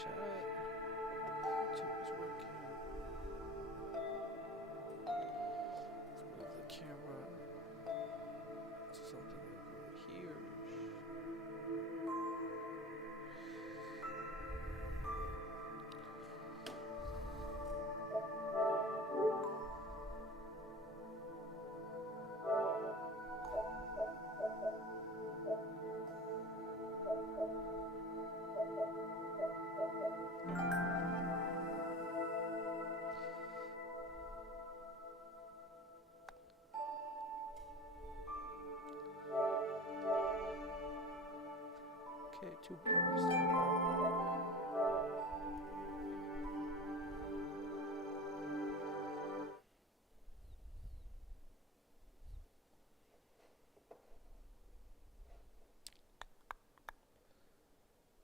chat. YouTube is working. Let's move the camera to something over here. Okay, 2 bars.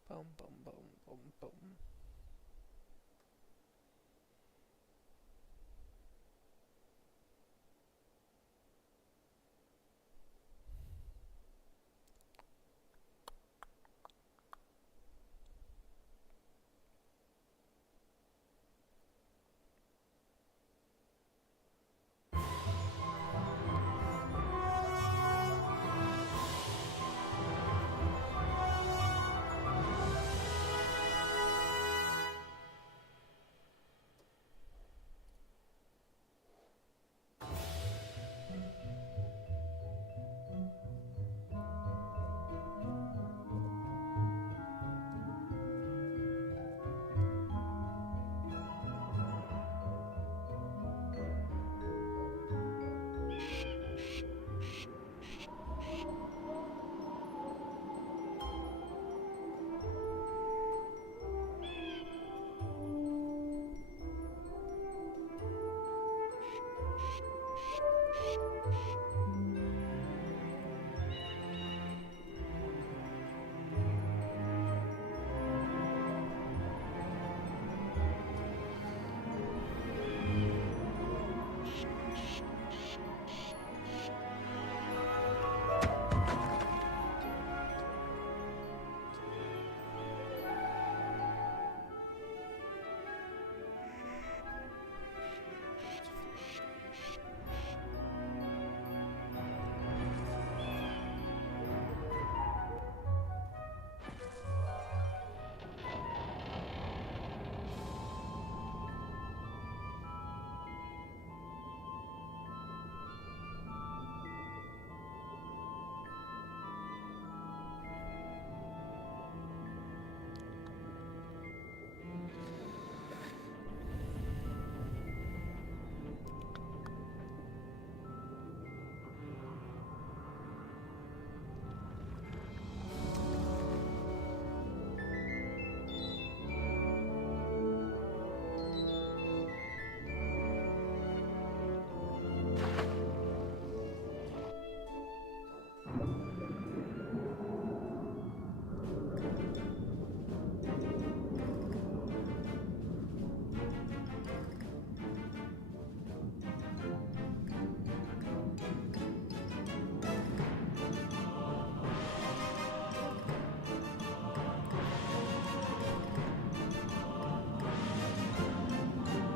Bum bum bum bum bum.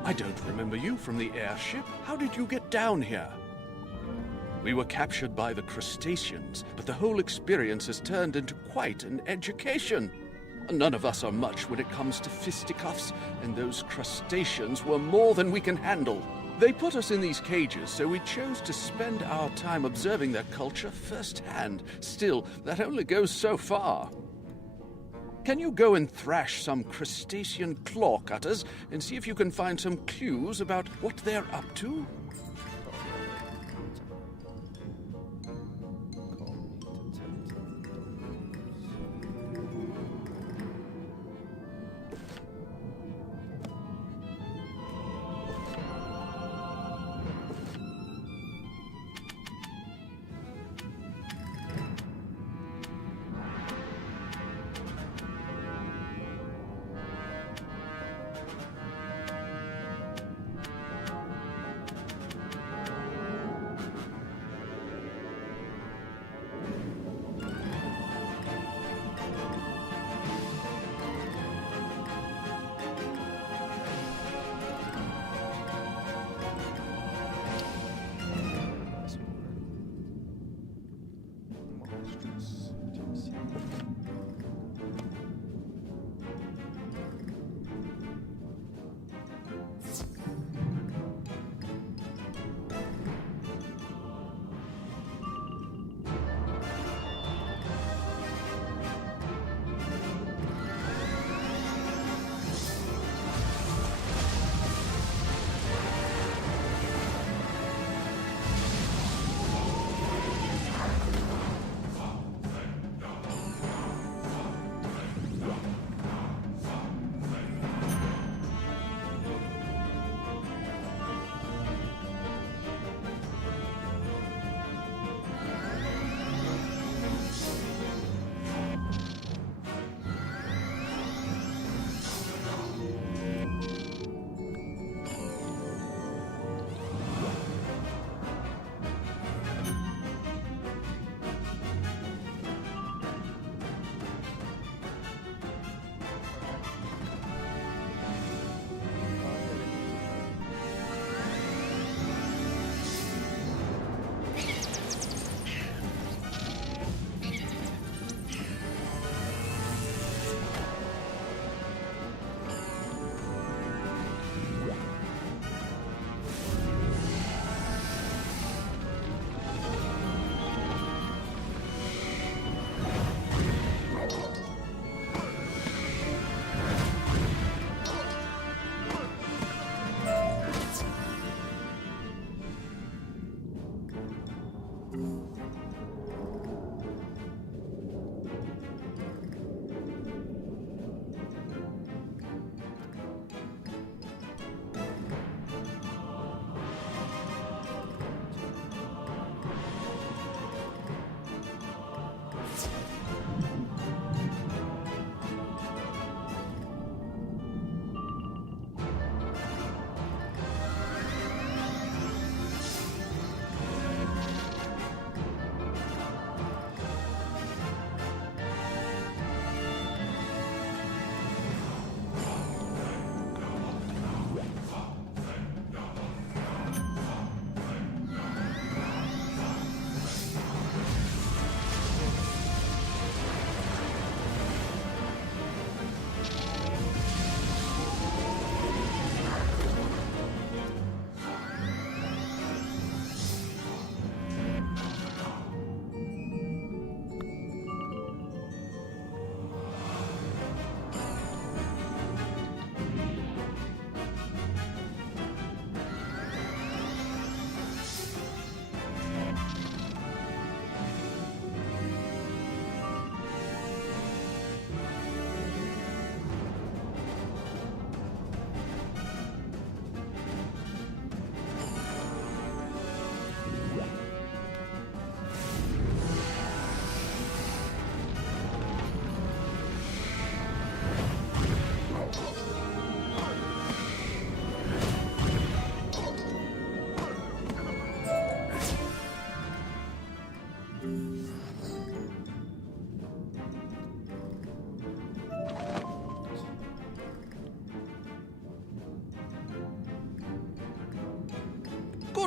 I don't remember you from the airship. How did you get down here? We were captured by the crustaceans, but the whole experience has turned into quite an education. None of us are much when it comes to fisticuffs, and those crustaceans were more than we can handle. They put us in these cages, so we chose to spend our time observing their culture firsthand. Still, that only goes so far. Can you go and thrash some crustacean claw cutters and see if you can find some clues about what they're up to?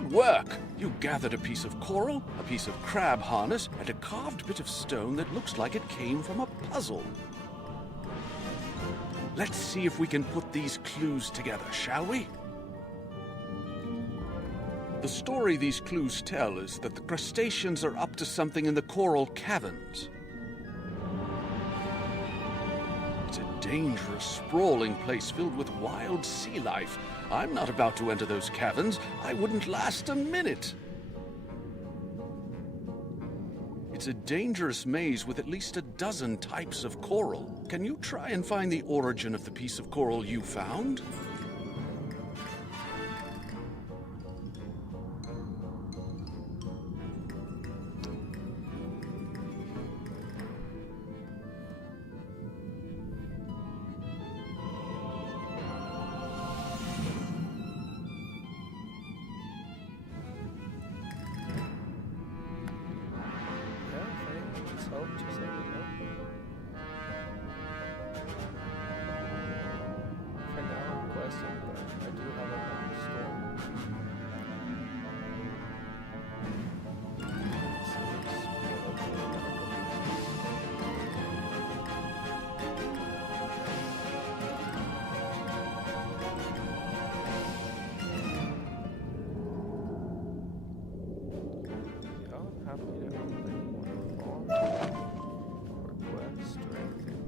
Good work! You gathered a piece of coral, a piece of crab harness, and a carved bit of stone that looks like it came from a puzzle. Let's see if we can put these clues together, shall we? The story these clues tell is that the crustaceans are up to something in the coral caverns. It's a dangerous, sprawling place filled with wild sea life. I'm not about to enter those caverns. I wouldn't last a minute. It's a dangerous maze with at least a dozen types of coral. Can you try and find the origin of the piece of coral you found? Help, just let me know. For now, I'm questing, but I do have another story. Yeah, I'm happy to help anyone involved. Request or anything.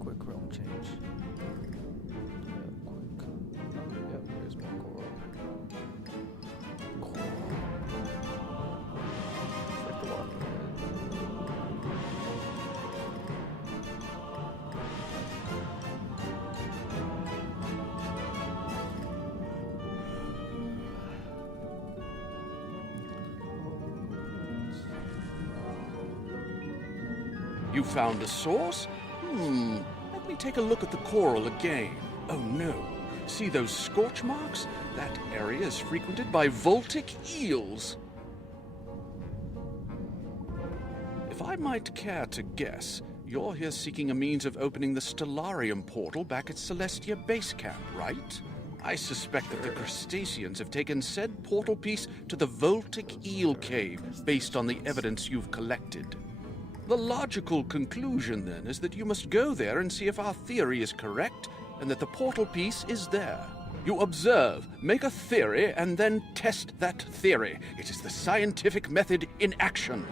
Quick realm change. Quick. Yep, there's more coral. Coral. It's like the Walking You found a source? Let me take a look at the coral again. Oh no. See those scorch marks? That area is frequented by voltic eels. If I might care to guess, you're here seeking a means of opening the Stellarium portal back at Celestia Base Camp, right? I suspect that the crustaceans have taken said portal piece to the Voltic Eel Cave based on the evidence you've collected. The logical conclusion, then, is that you must go there and see if our theory is correct and that the portal piece is there. You observe, make a theory, and then test that theory. It is the scientific method in action.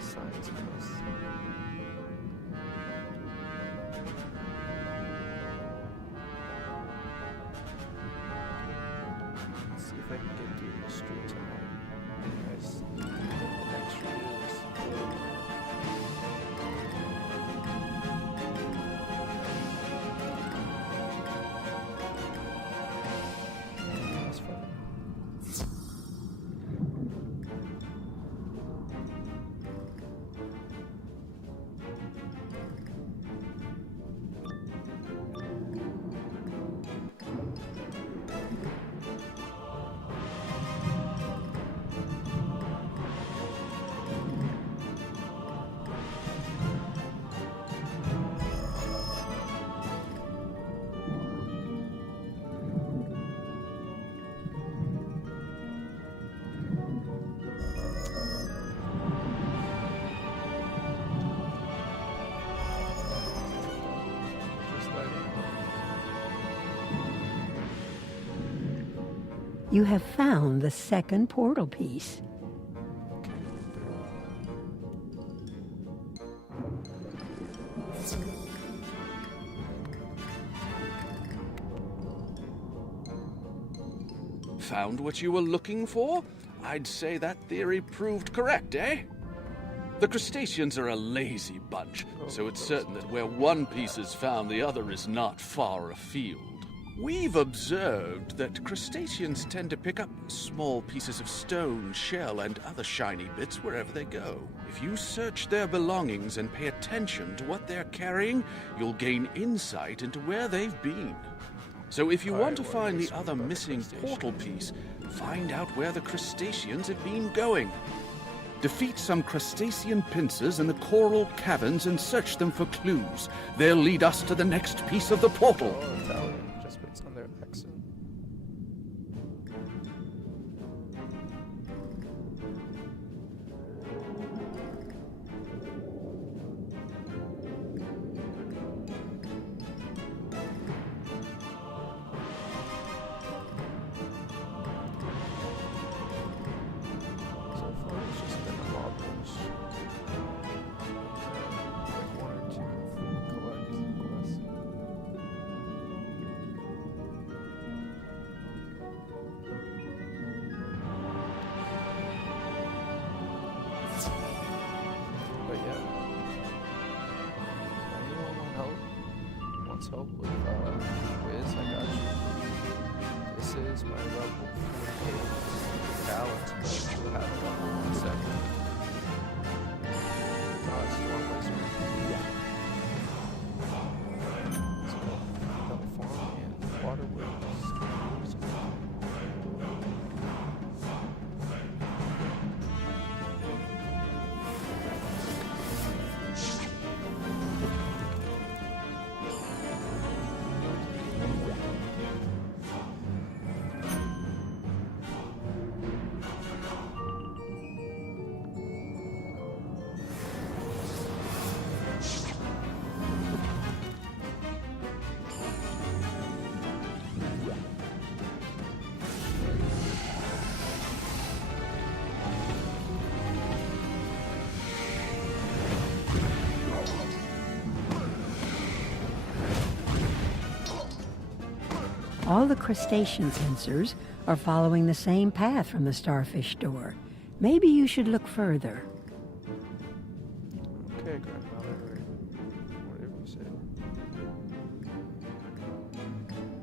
science class. Let's see if I can get through the street tonight. Guys, the next street is. That's fun. You have found the second portal piece. Found what you were looking for? I'd say that theory proved correct, eh? The crustaceans are a lazy bunch, so it's certain that where one piece is found, the other is not far afield. We've observed that crustaceans tend to pick up small pieces of stone, shell, and other shiny bits wherever they go. If you search their belongings and pay attention to what they're carrying, you'll gain insight into where they've been. So if you want to find the other missing portal piece, find out where the crustaceans have been going. Defeat some crustacean pincers in the coral caverns and search them for clues. They'll lead us to the next piece of the portal. Oh, Italian, just based on their accent. So far, it's just been a mob rush. Like one or two collect quests. But yeah, anyone want help? Wants help with Wiz? I got you. This is my level 48 talent. You'll have a level 7. It's one place where yeah. So, farm and waterworks. All the crustacean sensors are following the same path from the starfish door. Maybe you should look further. Okay, grandmother, whatever you say.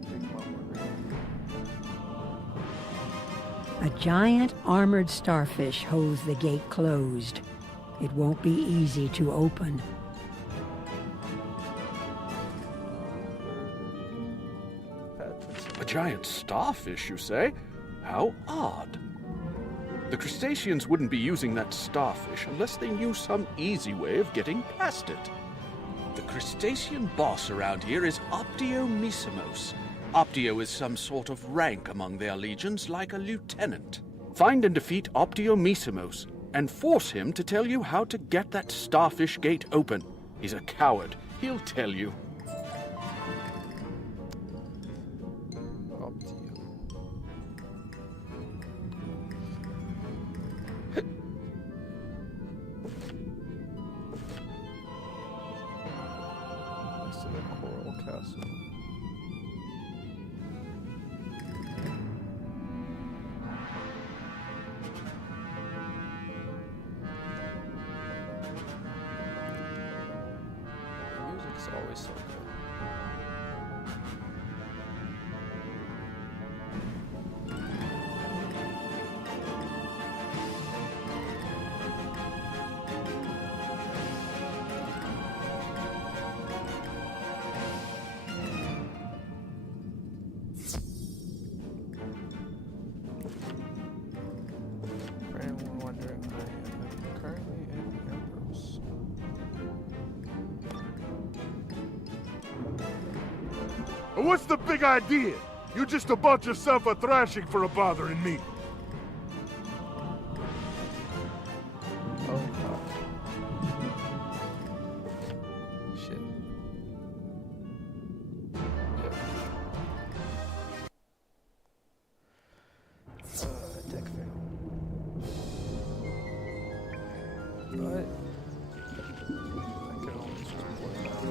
Big mama, A giant armored starfish holds the gate closed. It won't be easy to open. A giant starfish, you say? How odd. The crustaceans wouldn't be using that starfish unless they knew some easy way of getting past it. The crustacean boss around here is Optio Misimos. Optio is some sort of rank among their legions, like a lieutenant. Find and defeat Optio Misimos, and force him to tell you how to get that starfish gate open. He's a coward. He'll tell you. up to you. Next to the coral castle. The music's always so good. For anyone wondering, I am currently in Ambrose. What's the big idea? You just a bunch of self-a-thrashing for a bothering me. Oh god. Shit. Yep. But I can always report that.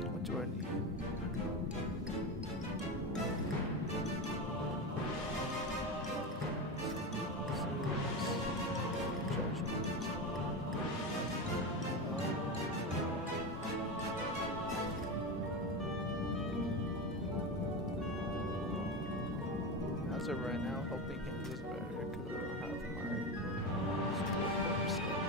What do I need? Judgment. As of right now, helping him is better because I don't have my school course yet.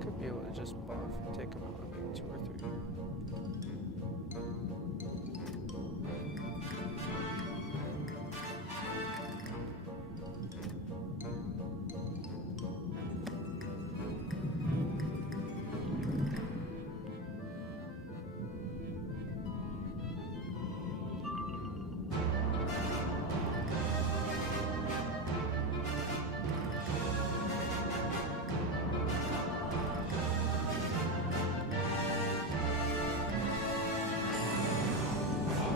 Could be able to just buff and take him out in 2 or 3.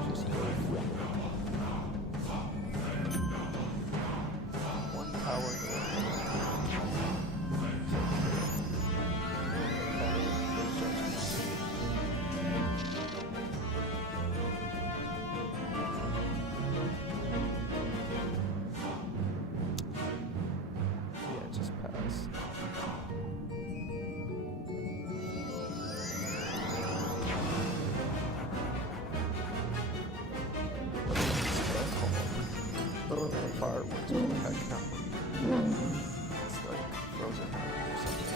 Just go for it. One power yeah, just pass. Fireworks, what the heck now? It's like frozen or something.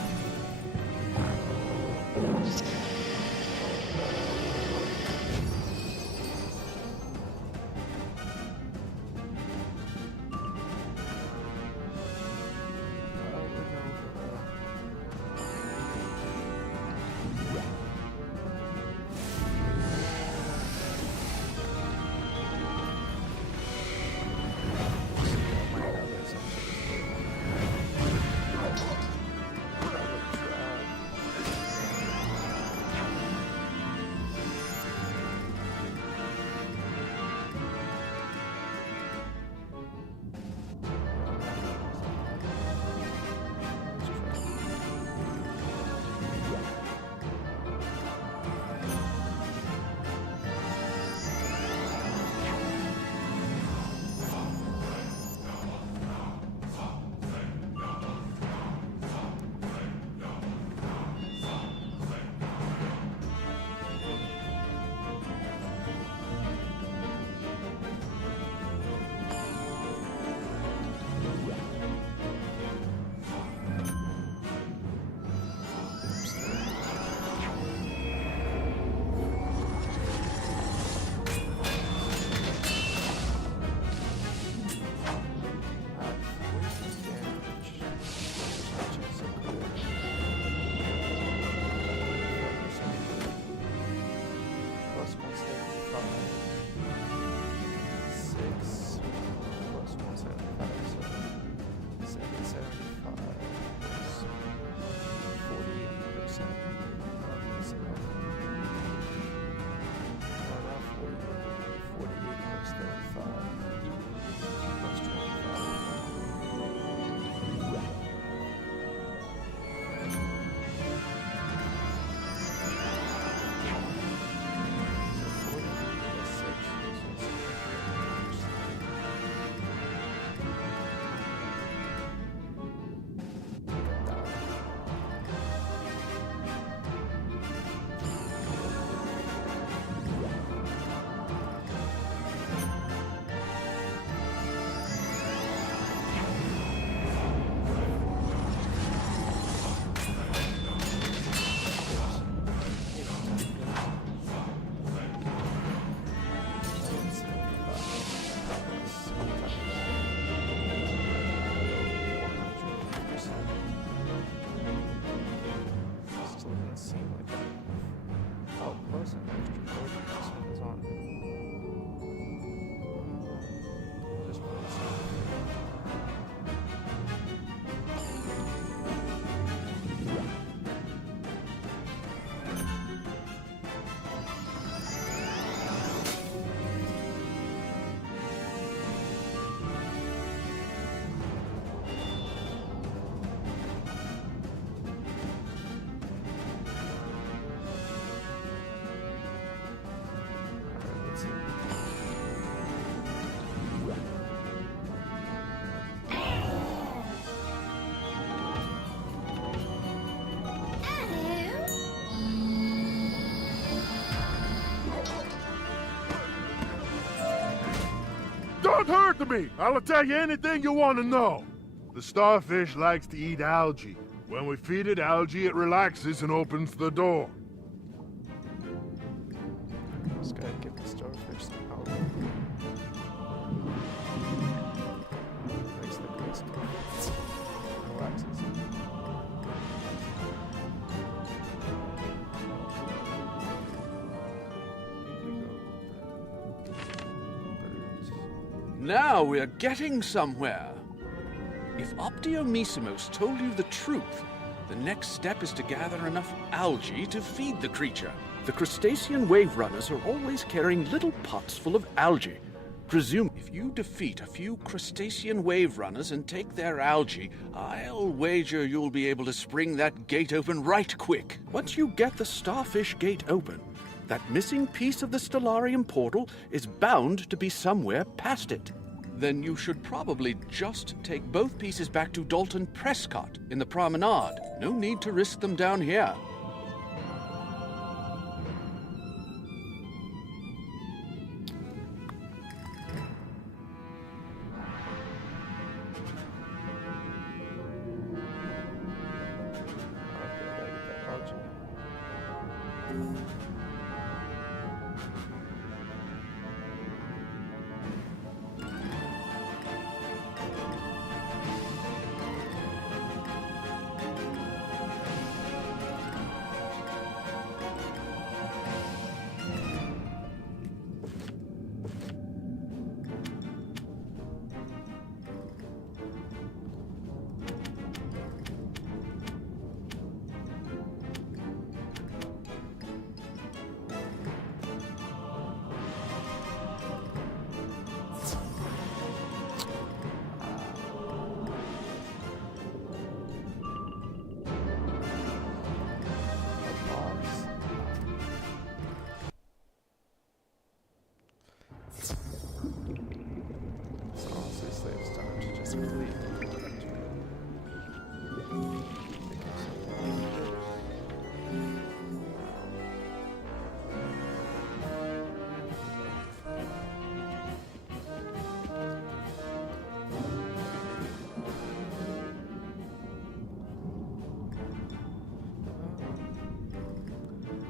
Don't hurt me! I'll tell you anything you want to know. The starfish likes to eat algae. When we feed it algae, it relaxes and opens the door. Just gotta give the starfish some help. Makes the grace relaxes. Here we go. Birds. Now we're getting somewhere. If Optiomissimos told you the truth, the next step is to gather enough algae to feed the creature. The crustacean wave runners are always carrying little pots full of algae. Presume if you defeat a few crustacean wave runners and take their algae, I'll wager you'll be able to spring that gate open right quick. Once you get the starfish gate open, that missing piece of the Stellarium portal is bound to be somewhere past it. Then you should probably just take both pieces back to Dalton Prescott in the promenade. No need to risk them down here. Okay, gotta get that algae. So honestly, slaves time to just complete.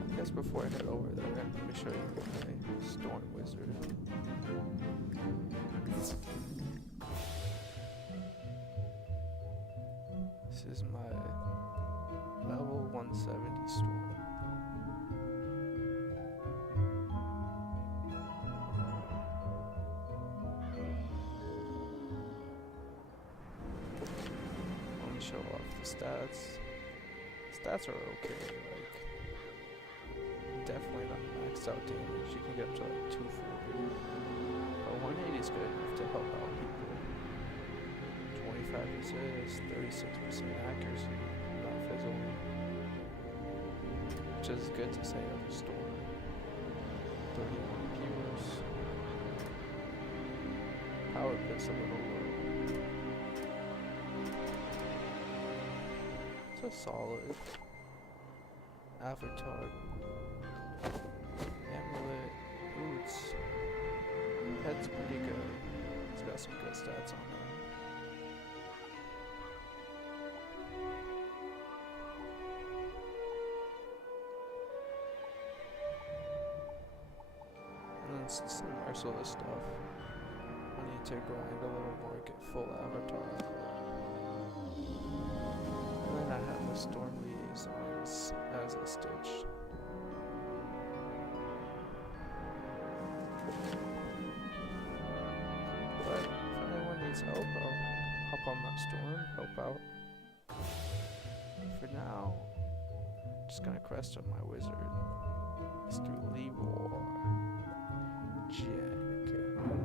I guess before I head over there, let me show you my Storm Wizard. This is my level 170 Storm. Let me show off the stats. Stats are okay, like definitely not maxed out damage. You can get up to like 240. But 180 is good enough to help out people. 25 resist, 36% accuracy, not fizzle. Which is good to say of the Storm. 31 viewers. Power pit's a little low. It's a solid. Avatar. Amulet. Boots. Head's pretty good. It's got some good stats on it. And then some merciless stuff. I need to grind a little more, get full avatar. And then I have the Storm Liaisons as a Stitch. But if anyone needs help, I'll hop on my Storm, help out. For now, I'm just gonna crest on my Wizard. Let's do Leroy Jenkins.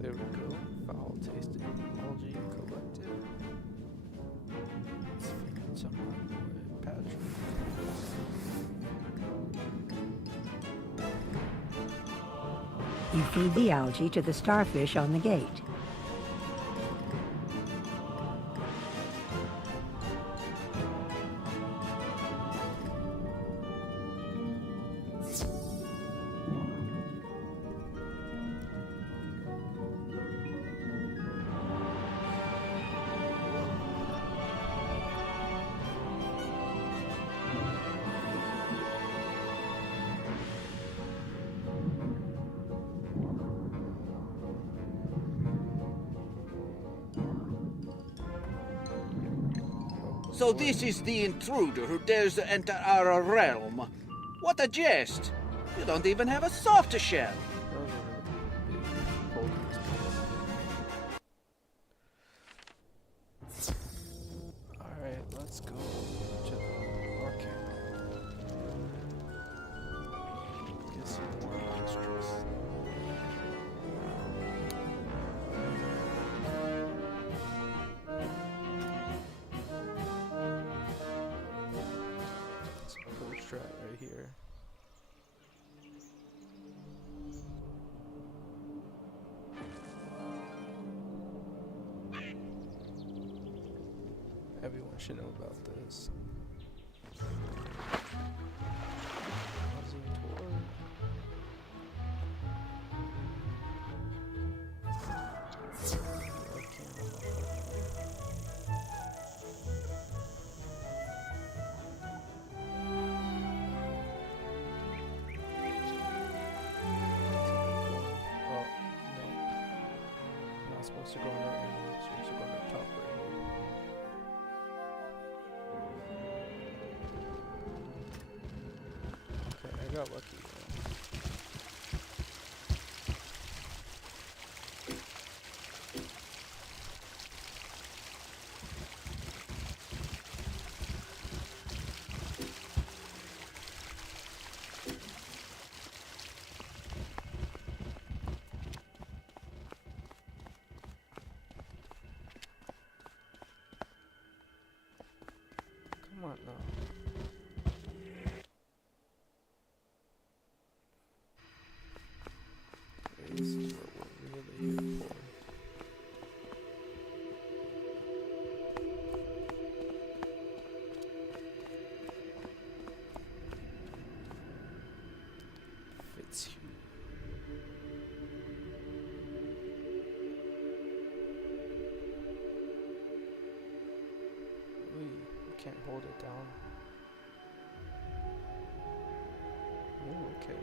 There we go. Foul tasting algae collected. Let's feed some on the way. Patrick. You feed the algae to the starfish on the gate. So this is the intruder who dares to enter our realm. What a jest! You don't even have a soft shell. That was a really big holding space. Alright, let's go to the arcane. Get some more monsters. It's a cool strat right here. Everyone should know about this. Housing tour. Oh, no. I'm not supposed to go in there. I'm supposed to go in the top right. Okay, I got lucky. Come on now. This is what we're really here for. Fitzhugh. Ooh, you can't hold it down. Ooh, okay.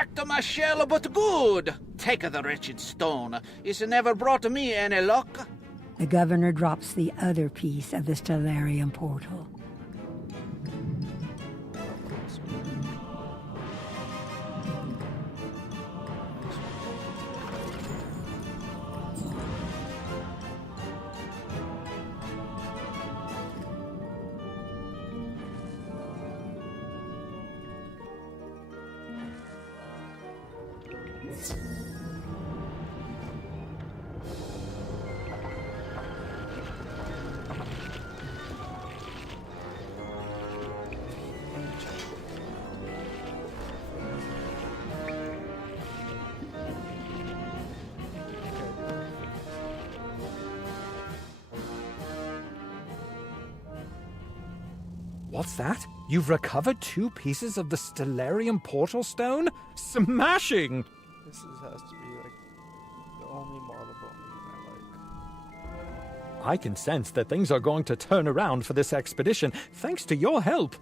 cracked my shell, but good. Take the wretched stone. It's never brought me any luck. The governor drops the other piece of the Stellarium portal. What's that? You've recovered 2 pieces of the Stellarium portal stone? Smashing! Has to be like the only model building I like. I can sense that things are going to turn around for this expedition, thanks to your help.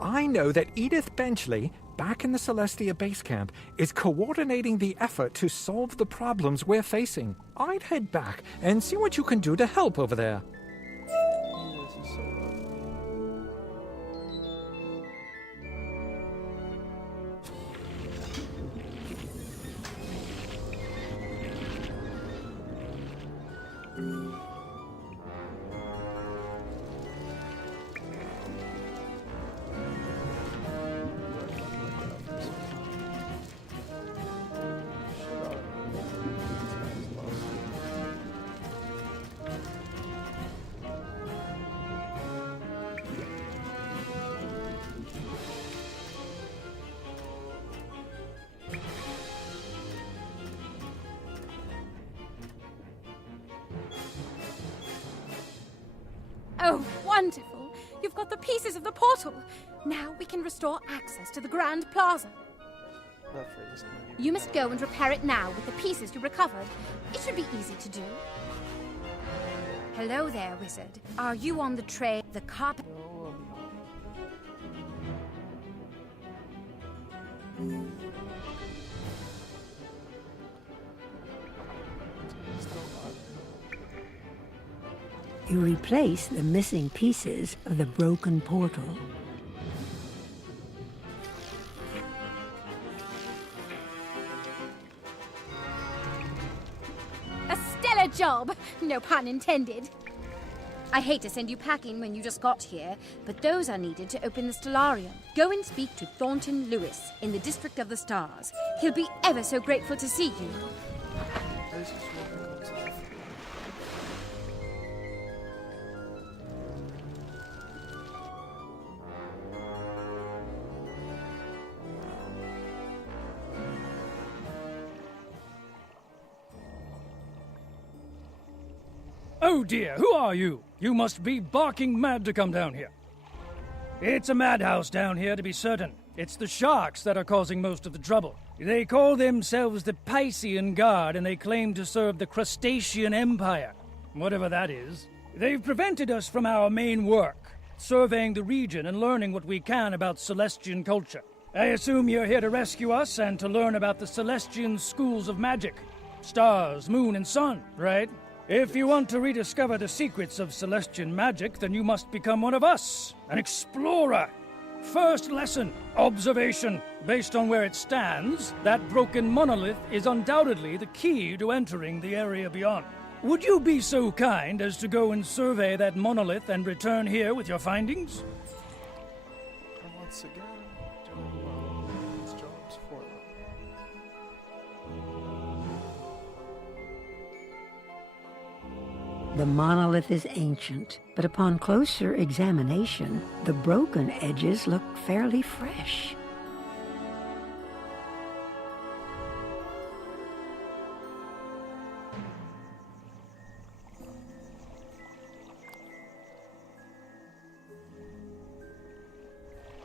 I know that Edith Benchley, back in the Celestia base camp, is coordinating the effort to solve the problems we're facing. I'd head back and see what you can do to help over there. This is so lovely. Oh, wonderful! You've got the pieces of the portal. Now we can restore access to the Grand Plaza. That phrase is gonna be You must go and repair it now with the pieces you recovered. It should be easy to do. Hello there, wizard. Are you on the train? The carpet... No, still not. You replace the missing pieces of the broken portal. A stellar job! No pun intended. I hate to send you packing when you just got here, but those are needed to open the Stellarium. Go and speak to Thornton Lewis in the District of the Stars. He'll be ever so grateful to see you. This is what becomes of Oh dear, who are you? You must be barking mad to come down here. It's a madhouse down here, to be certain. It's the sharks that are causing most of the trouble. They call themselves the Piscean Guard, and they claim to serve the Crustacean Empire. Whatever that is. They've prevented us from our main work, surveying the region and learning what we can about Celestian culture. I assume you're here to rescue us and to learn about the Celestian schools of magic. Stars, moon, and sun, right? If you want to rediscover the secrets of Celestian magic, then you must become one of us, an explorer. First lesson, observation. Based on where it stands, that broken monolith is undoubtedly the key to entering the area beyond. Would you be so kind as to go and survey that monolith and return here with your findings? And once again, doing well. His job's for them. The monolith is ancient, but upon closer examination, the broken edges look fairly fresh.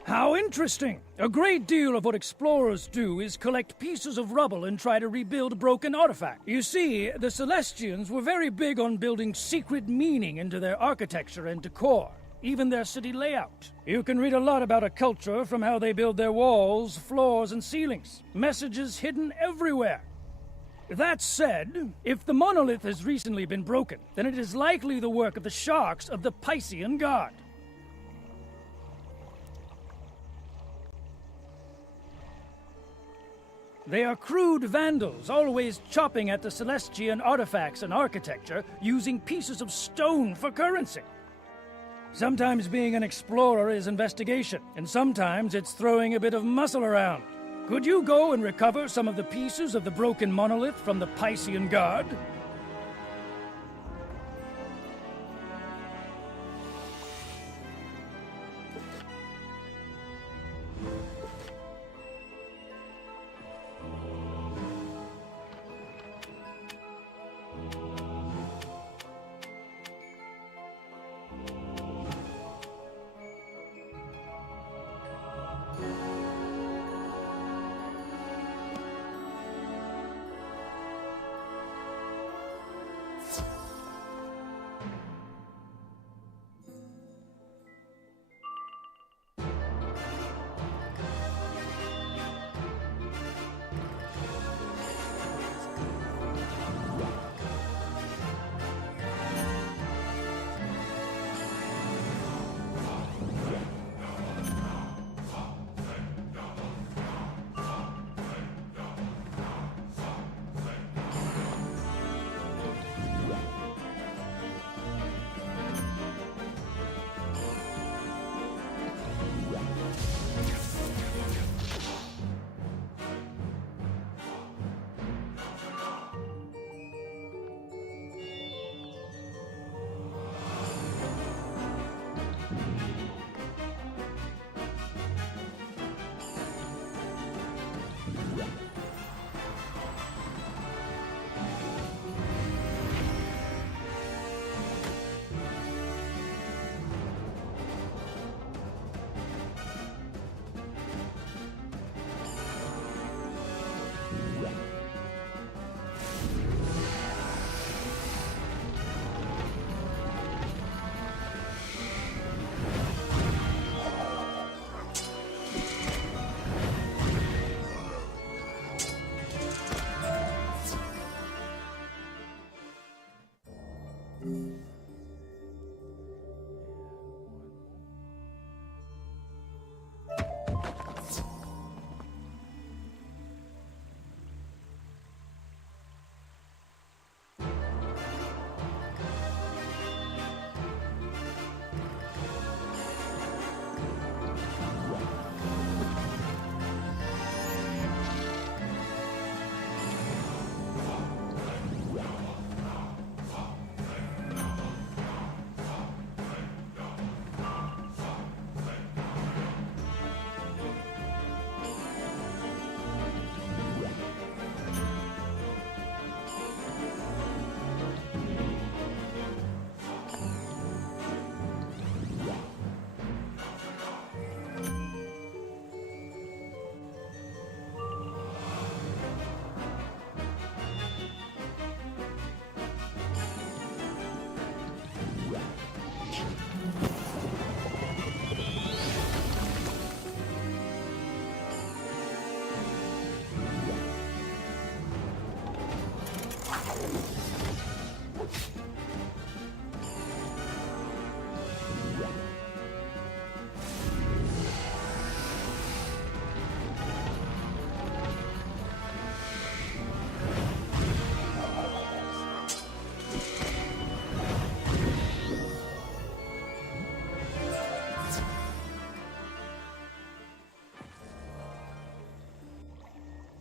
How interesting! A great deal of what explorers do is collect pieces of rubble and try to rebuild broken artifacts. You see, the Celestians were very big on building secret meaning into their architecture and decor. even their city layout. You can read a lot about a culture from how they build their walls, floors, and ceilings. Messages hidden everywhere. That said, if the monolith has recently been broken, then it is likely the work of the sharks of the Piscean God. They are crude vandals, always chopping at the Celestian artifacts and architecture, using pieces of stone for currency. Sometimes being an explorer is investigation, and sometimes it's throwing a bit of muscle around. Could you go and recover some of the pieces of the broken monolith from the Piscean God?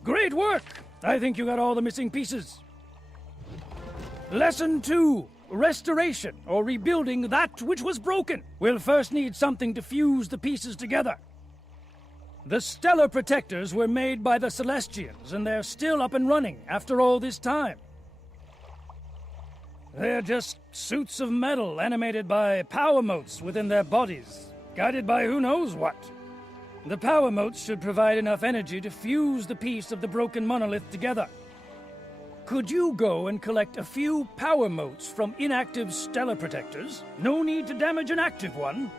Great work! I think you got all the missing pieces. Lesson 2. Restoration, or rebuilding that which was broken. We'll first need something to fuse the pieces together. The Stellar Protectors were made by the Celestians, and they're still up and running after all this time. They're just suits of metal animated by power motes within their bodies, guided by who knows what. The power motes should provide enough energy to fuse the piece of the broken monolith together. Could you go and collect a few power motes from inactive stellar protectors? No need to damage an active one.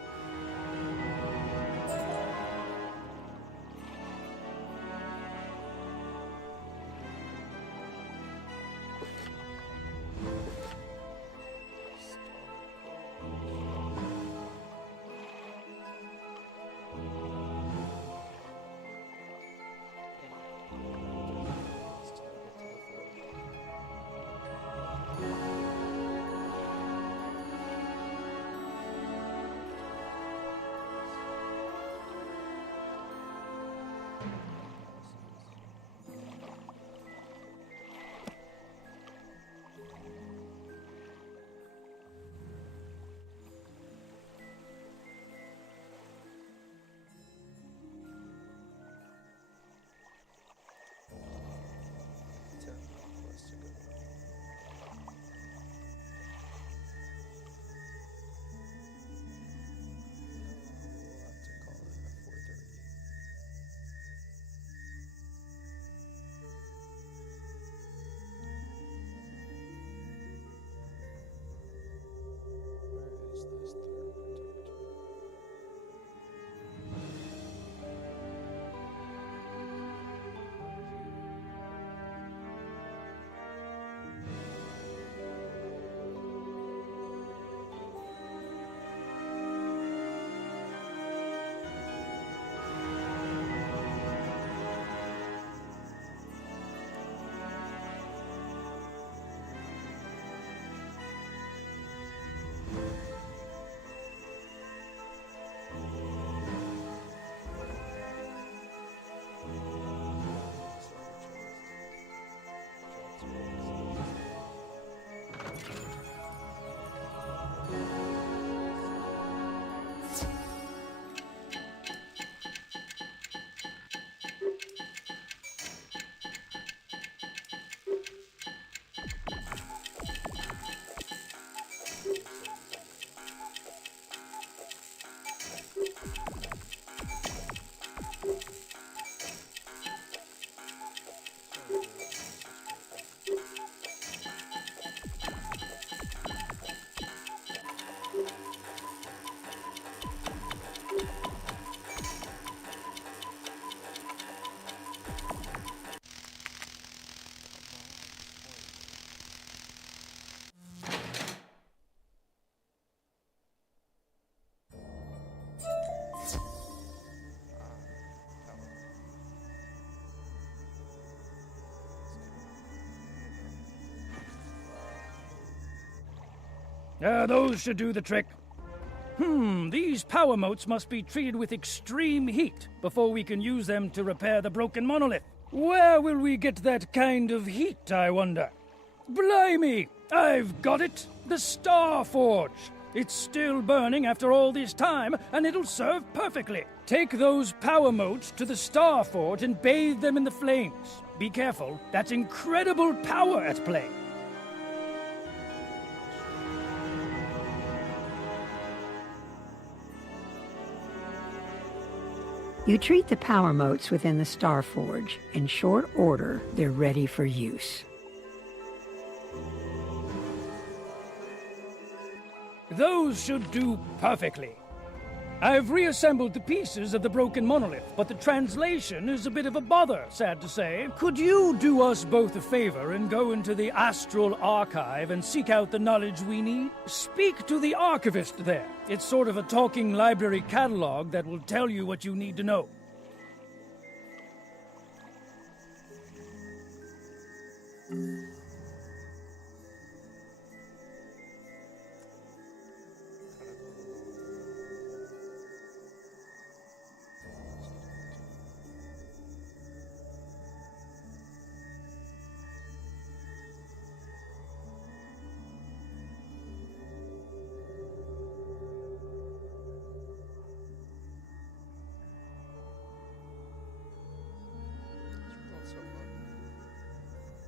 Those should do the trick. These power motes must be treated with extreme heat before we can use them to repair the broken monolith. Where will we get that kind of heat, I wonder? Blimey! I've got it! The Star Forge! It's still burning after all this time, and it'll serve perfectly. Take those power motes to the Star Forge and bathe them in the flames. Be careful, that's incredible power at play. You treat the power motes within the Star Forge. In short order, they're ready for use. Those should do perfectly. I've reassembled the pieces of the broken monolith, but the translation is a bit of a bother, sad to say. Could you do us both a favor and go into the Astral Archive and seek out the knowledge we need? Speak to the archivist there. It's sort of a talking library catalog that will tell you what you need to know.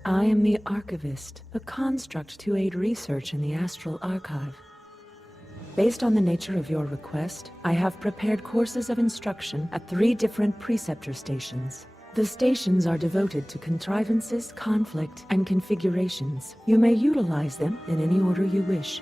I am the Archivist, a construct to aid research in the Astral Archive. Based on the nature of your request, I have prepared courses of instruction at 3 different preceptor stations. The stations are devoted to contrivances, conflict, and configurations. You may utilize them in any order you wish.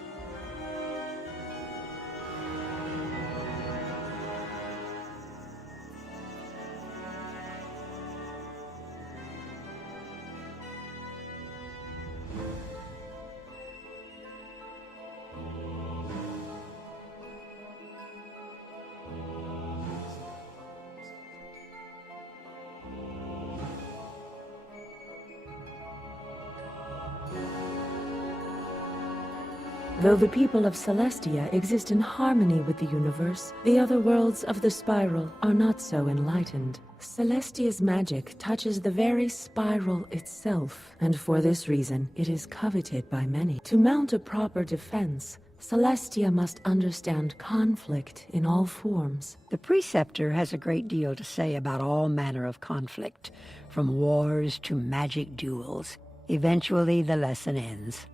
Though the people of Celestia exist in harmony with the universe, the other worlds of the spiral are not so enlightened. Celestia's magic touches the very spiral itself, and for this reason, it is coveted by many. To mount a proper defense, Celestia must understand conflict in all forms. The Preceptor has a great deal to say about all manner of conflict, from wars to magic duels. Eventually, the lesson ends.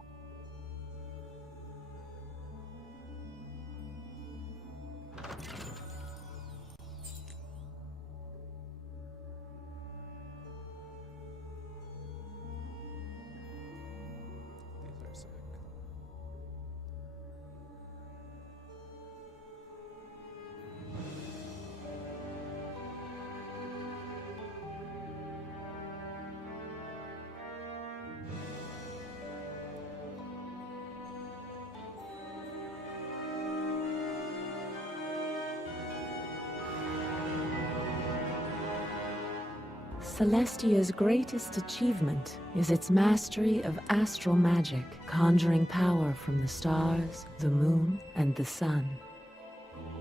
These are sick. Celestia's greatest achievement is its mastery of astral magic, conjuring power from the stars, the moon, and the sun.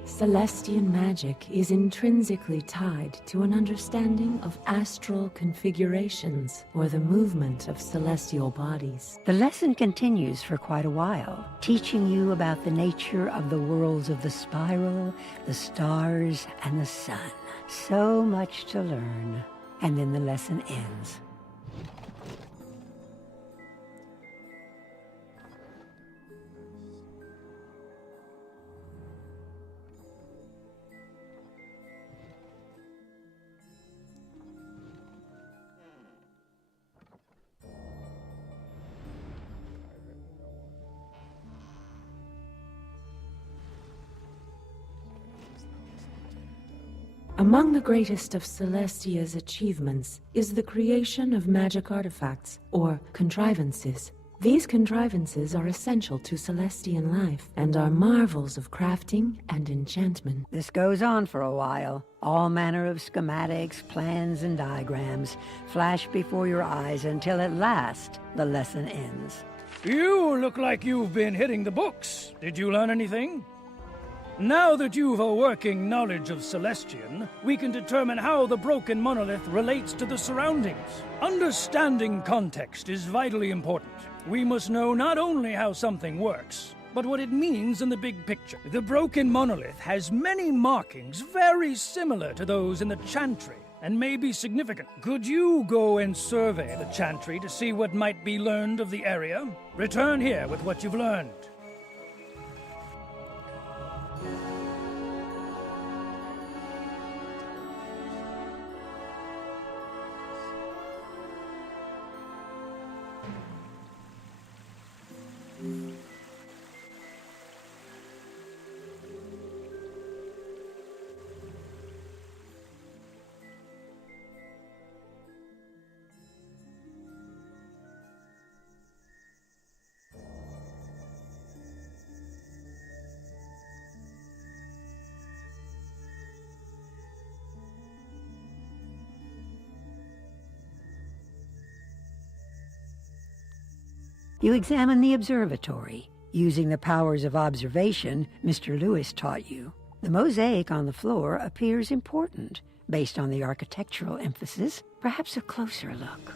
Celestian magic is intrinsically tied to an understanding of astral configurations, or the movement of celestial bodies. The lesson continues for quite a while, teaching you about the nature of the worlds of the spiral, the stars, and the sun. So much to learn. And then the lesson ends. Among the greatest of Celestia's achievements is the creation of magic artifacts, or contrivances. These contrivances are essential to Celestian life, and are marvels of crafting and enchantment. This goes on for a while. All manner of schematics, plans, and diagrams flash before your eyes until at last the lesson ends. You look like you've been hitting the books. Did you learn anything? Now that you've a working knowledge of Celestian, we can determine how the broken monolith relates to the surroundings. Understanding context is vitally important. We must know not only how something works, but what it means in the big picture. The broken monolith has many markings very similar to those in the chantry, and may be significant. Could you go and survey the chantry to see what might be learned of the area? Return here with what you've learned. You examine the observatory, using the powers of observation Mr. Lewis taught you. The mosaic on the floor appears important, based on the architectural emphasis. Perhaps a closer look.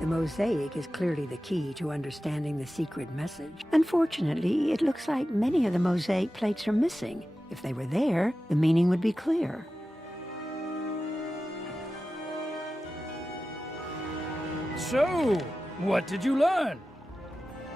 The mosaic is clearly the key to understanding the secret message. Unfortunately, it looks like many of the mosaic plates are missing. If they were there, the meaning would be clear. So, what did you learn?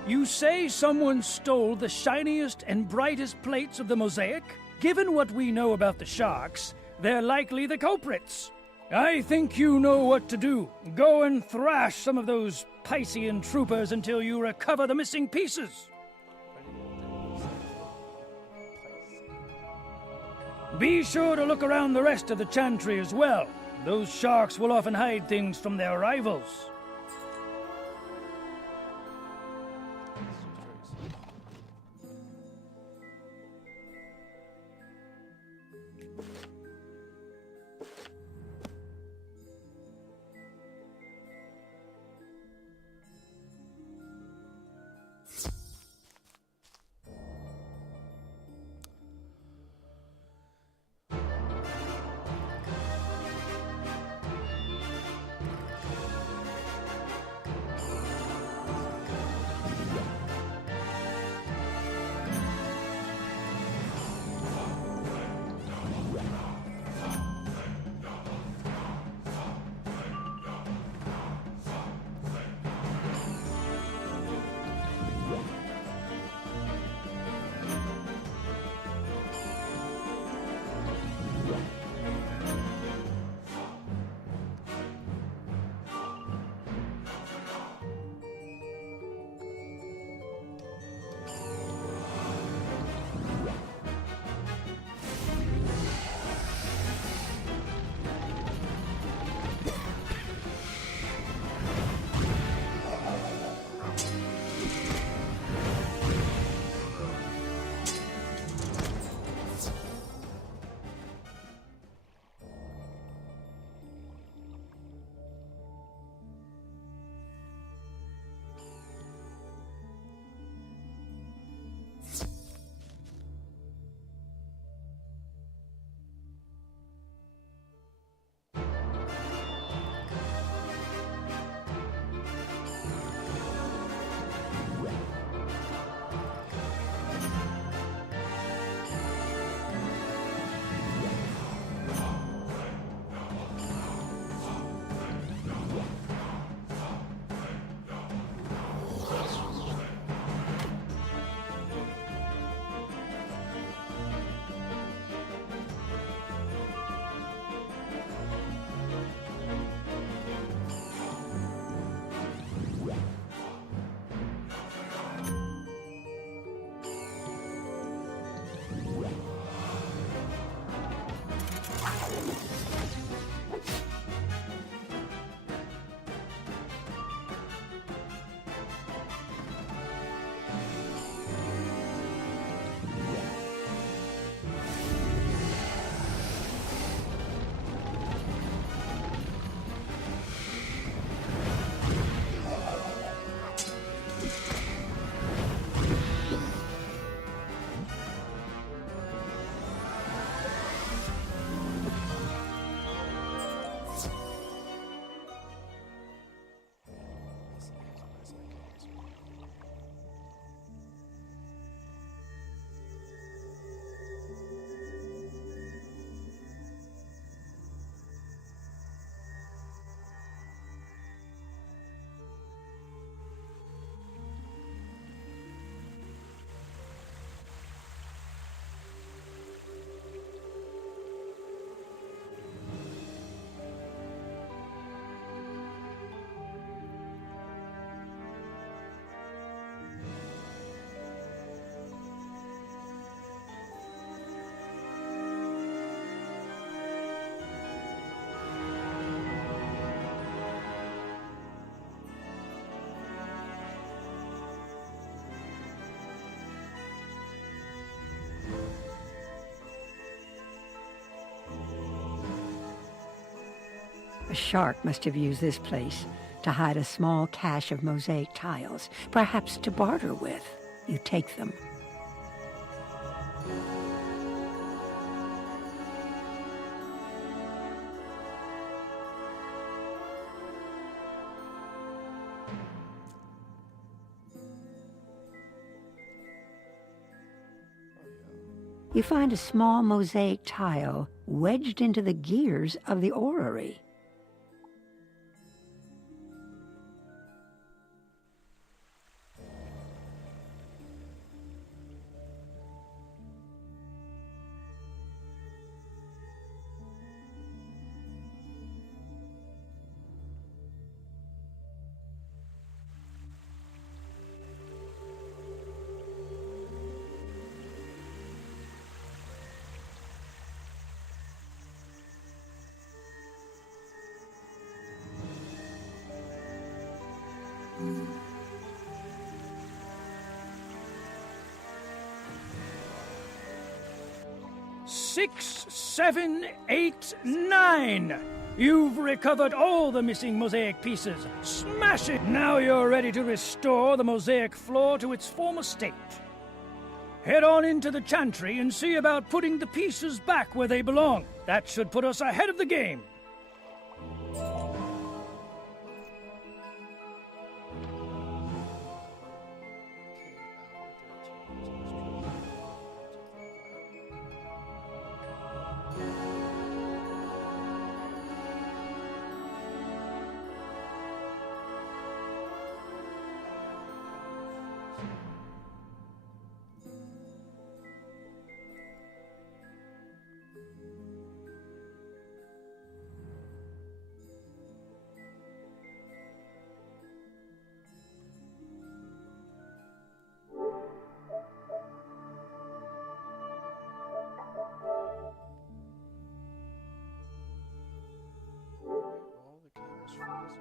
You say someone stole the shiniest and brightest plates of the mosaic? Given what we know about the sharks, they're likely the culprits. I think you know what to do. Go and thrash some of those Piscean troopers until you recover the missing pieces. Be sure to look around the rest of the chantry as well. Those sharks will often hide things from their rivals. A shark must have used this place to hide a small cache of mosaic tiles, perhaps to barter with. You take them. You find a small mosaic tile wedged into the gears of the orrery. 6, 7, 8, 9. You've recovered all the missing mosaic pieces. Smash it! Now you're ready to restore the mosaic floor to its former state. Head on into the chantry and see about putting the pieces back where they belong. That should put us ahead of the game. All the game is frozen.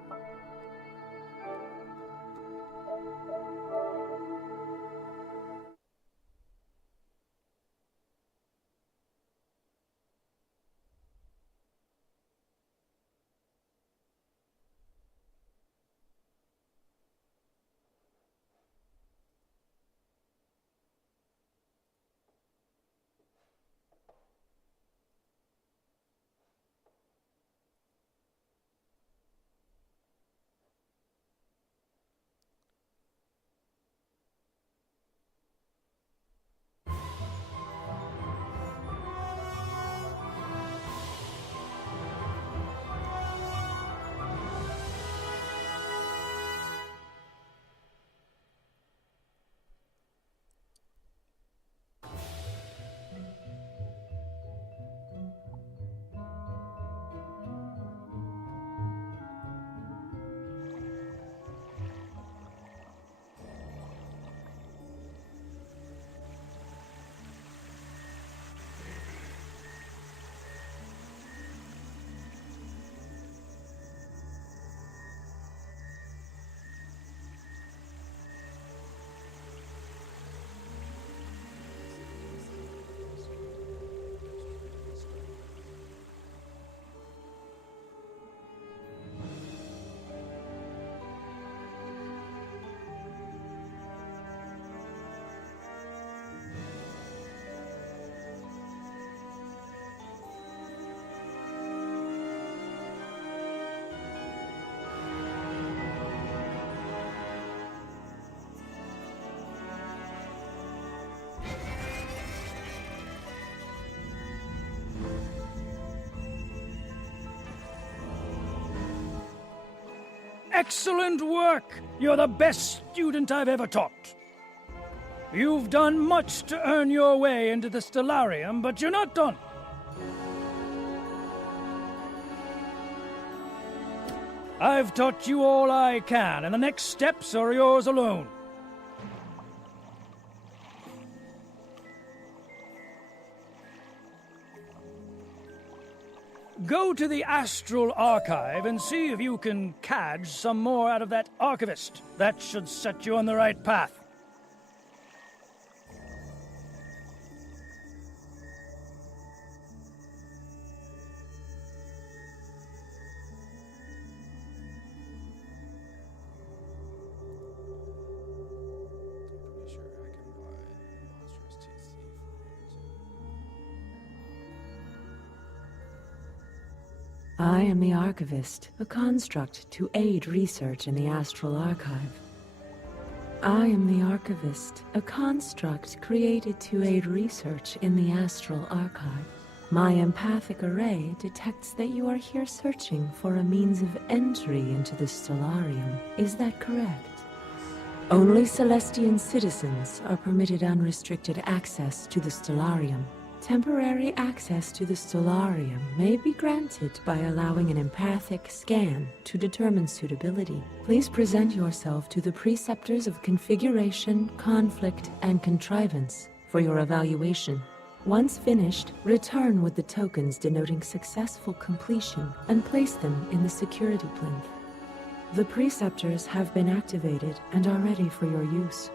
Excellent work! You're the best student I've ever taught. You've done much to earn your way into the Stellarium, but you're not done. I've taught you all I can, and the next steps are yours alone. Go to the Astral Archive and see if you can cadge some more out of that archivist. That should set you on the right path. Pretty sure I can buy monstrous TC I am the Archivist, a construct to aid research in the Astral Archive. I am the Archivist, a construct created to aid research in the Astral Archive. My empathic array detects that you are here searching for a means of entry into the Stellarium. Is that correct? Only Celestian citizens are permitted unrestricted access to the Stellarium. Temporary access to the Stellarium may be granted by allowing an empathic scan to determine suitability. Please present yourself to the Preceptors of Configuration, Conflict, and Contrivance for your evaluation. Once finished, return with the tokens denoting successful completion and place them in the security plinth. The Preceptors have been activated and are ready for your use.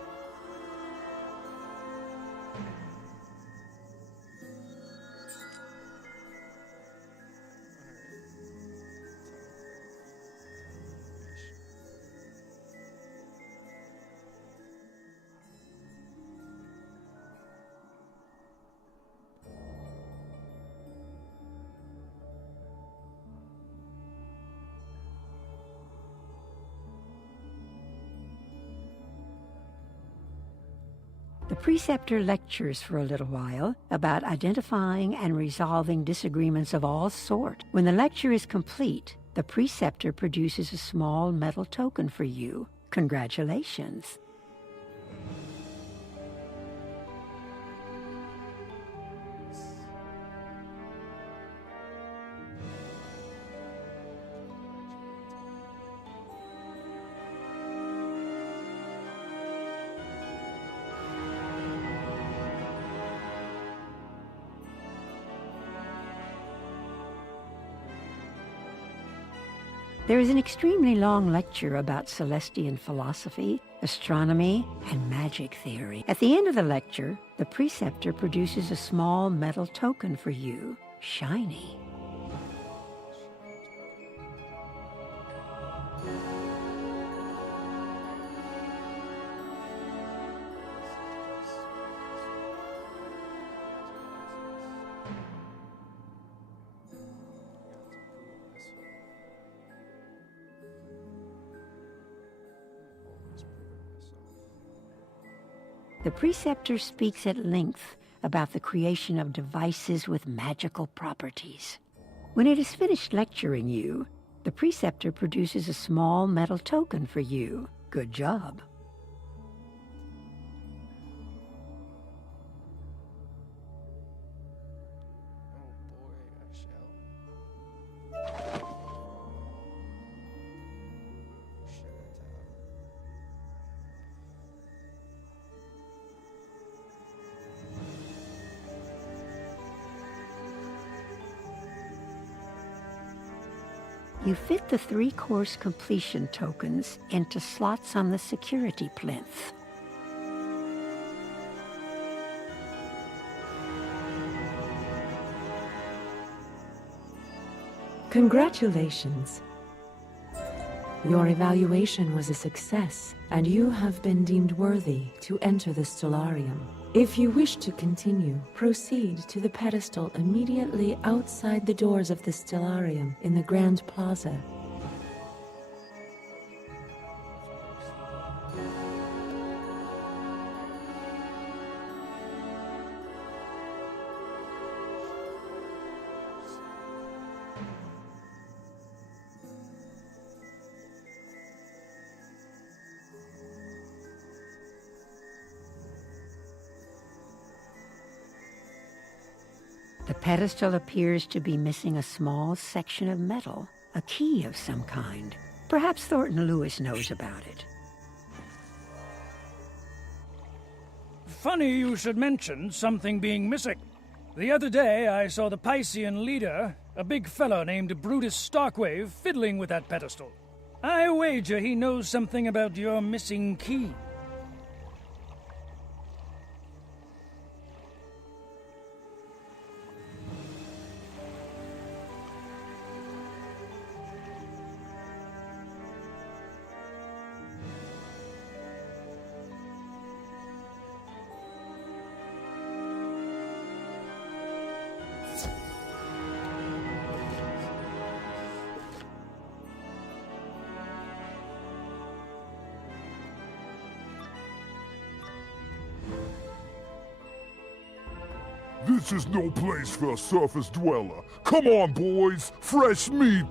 The preceptor lectures for a little while about identifying and resolving disagreements of all sort. When the lecture is complete, the preceptor produces a small metal token for you. Congratulations. There is an extremely long lecture about Celestian philosophy, astronomy, and magic theory. At the end of the lecture, the preceptor produces a small metal token for you, shiny. The preceptor speaks at length about the creation of devices with magical properties. When it is finished lecturing you, the preceptor produces a small metal token for you. Good job. Oh boy, a shell. Shit, You fit the 3-course completion tokens into slots on the security plinth. Congratulations. Your evaluation was a success, and you have been deemed worthy to enter the Stellarium. If you wish to continue, proceed to the pedestal immediately outside the doors of the Stellarium in the Grand Plaza. The pedestal appears to be missing a small section of metal, a key of some kind. Perhaps Thornton Lewis knows about it. Funny you should mention something being missing. The other day I saw the Piscean leader, a big fellow named Brutus Starkwave, fiddling with that pedestal. I wager he knows something about your missing key. This is no place for a surface dweller. Come on, boys! Fresh meat!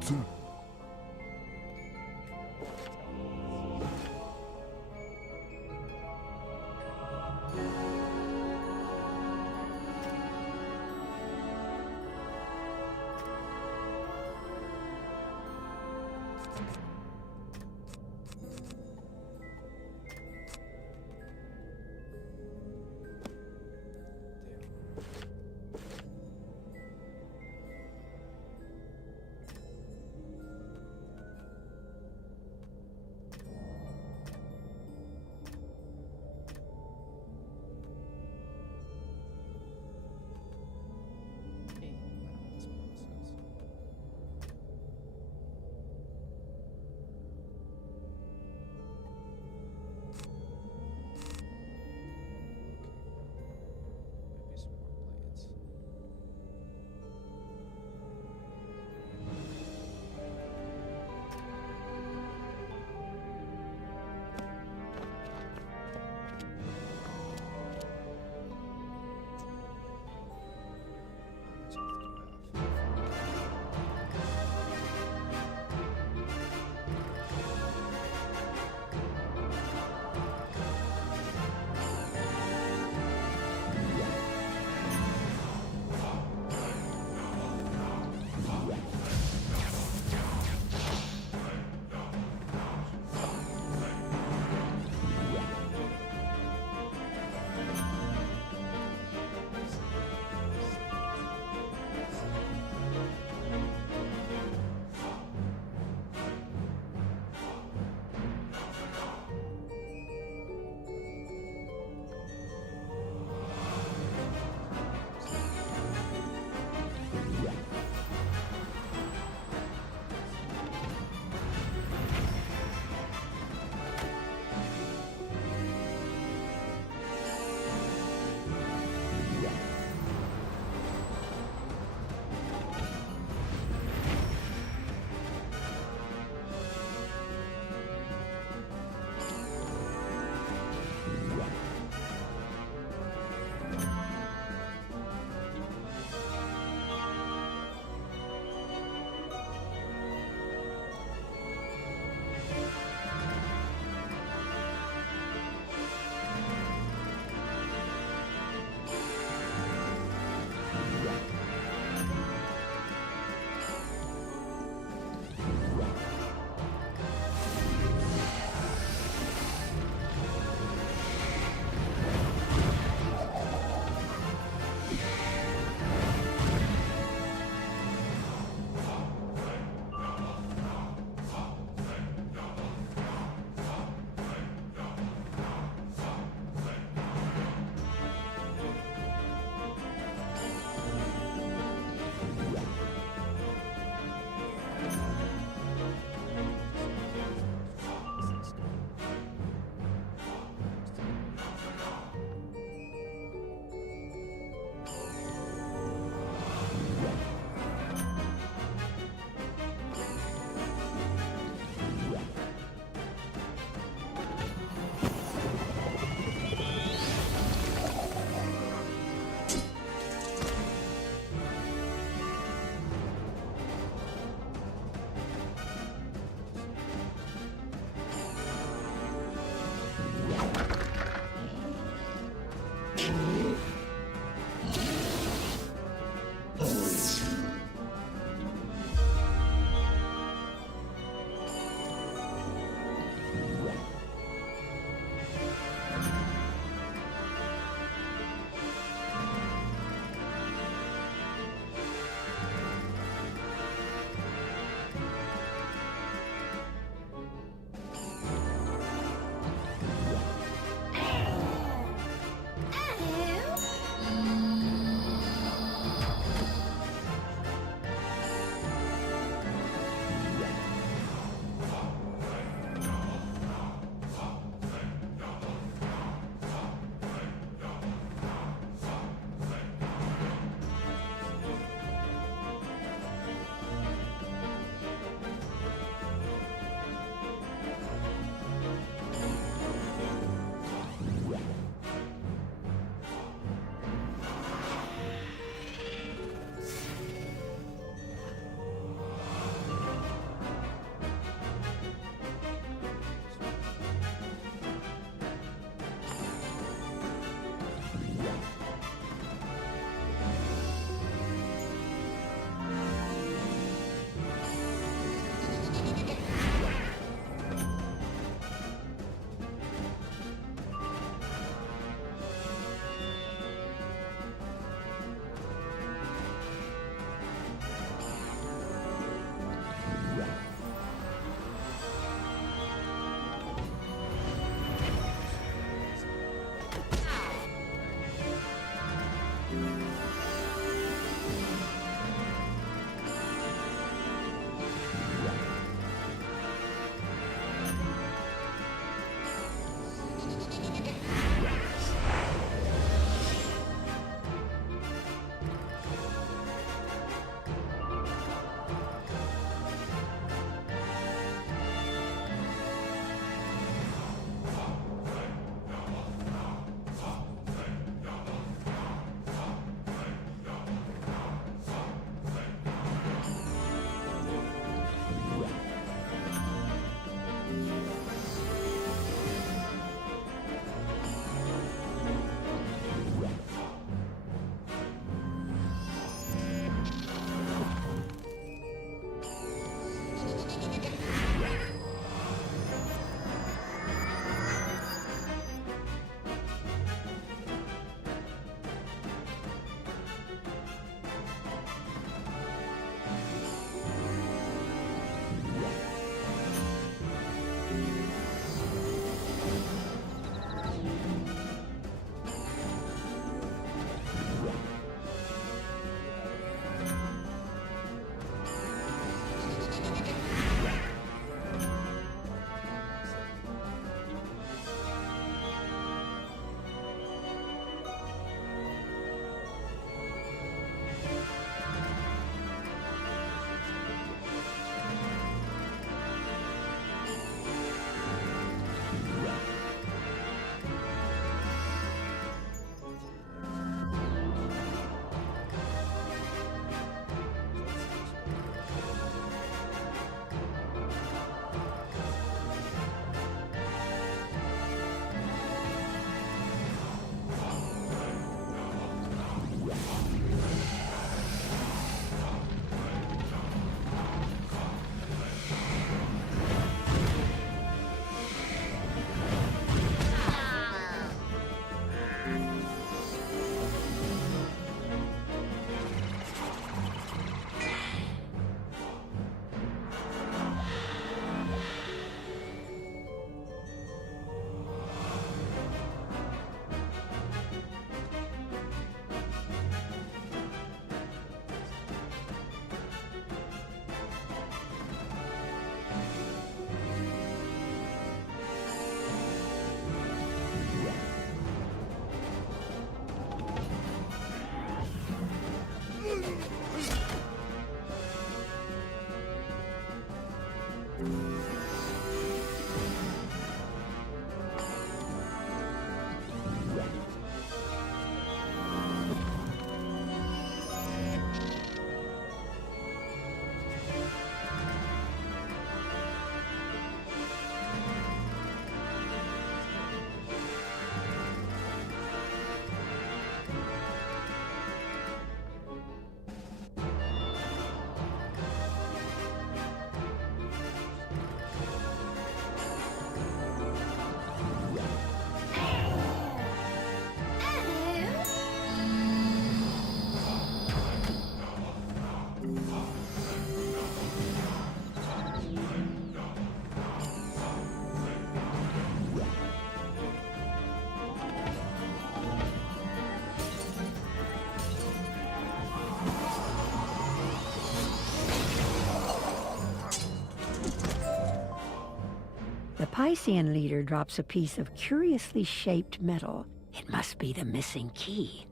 The Piscean leader drops a piece of curiously shaped metal. It must be the missing key.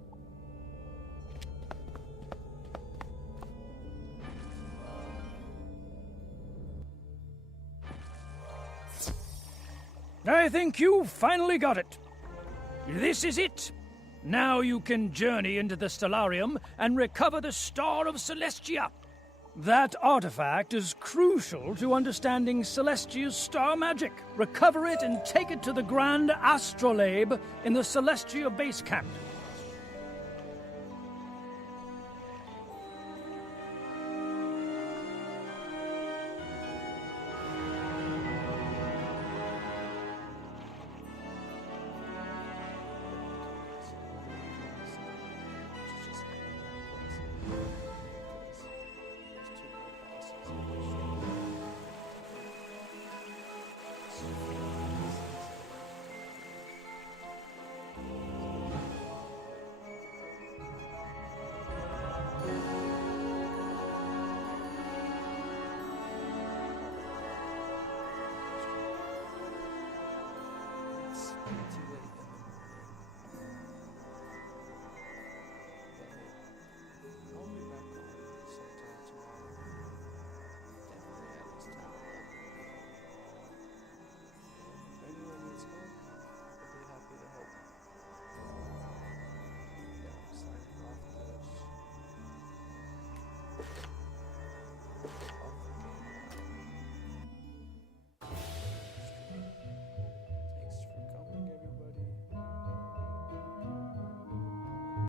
I think you finally got it. This is it. Now you can journey into the Stellarium and recover the Star of Celestia. That artifact is crucial to understanding Celestia's star magic. Recover it and take it to the Grand Astrolabe in the Celestia base camp.